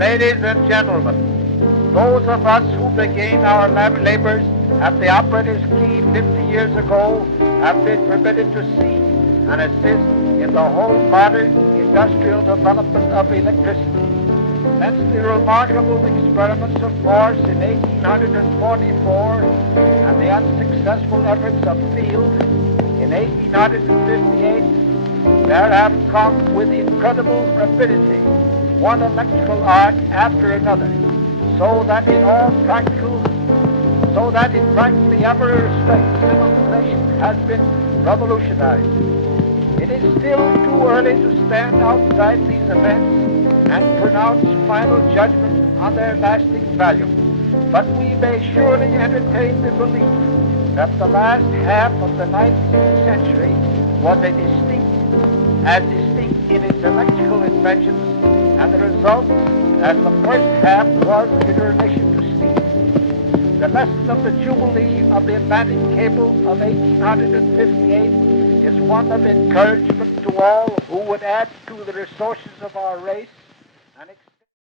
Ladies and gentlemen, those of us who began our labors at the operator's key 50 years ago have been permitted to see and assist in the whole modern industrial development of electricity. Since the remarkable experiments of Morse in 1844 and the unsuccessful efforts of Field in 1858, there have come with incredible rapidity one electrical art after another, so that in practically every respect civilization has been revolutionized. It is still too early to stand outside these events and pronounce final judgment on their lasting value, but we may surely entertain the belief that the last half of the 19th century was as distinct in its electrical inventions and the results as the first half was in relation to steam. The lesson of the Jubilee of the Atlantic Cable of 1858 is one of encouragement to all who would add to the resources of our race and